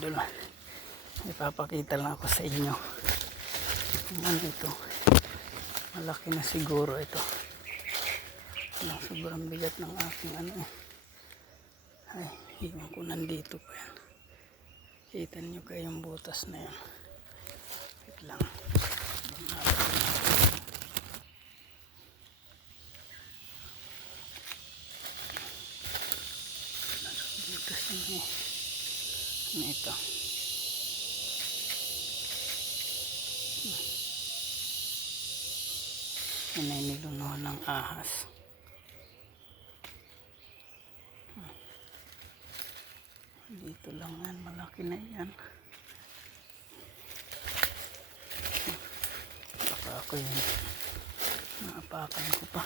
idol, ipapakita lang ako sa inyo ano ito, malaki na siguro ito. Sobrang bigat ng aking ano ay iwan ko, nandito pa yan. Kita nyo kayong butas na yan. Wait lang, butas na ano ito. Yan ay nilunuhan ng ahas. Dito lang yan, malaki na yan. Baka ako yung maapakan ko pa.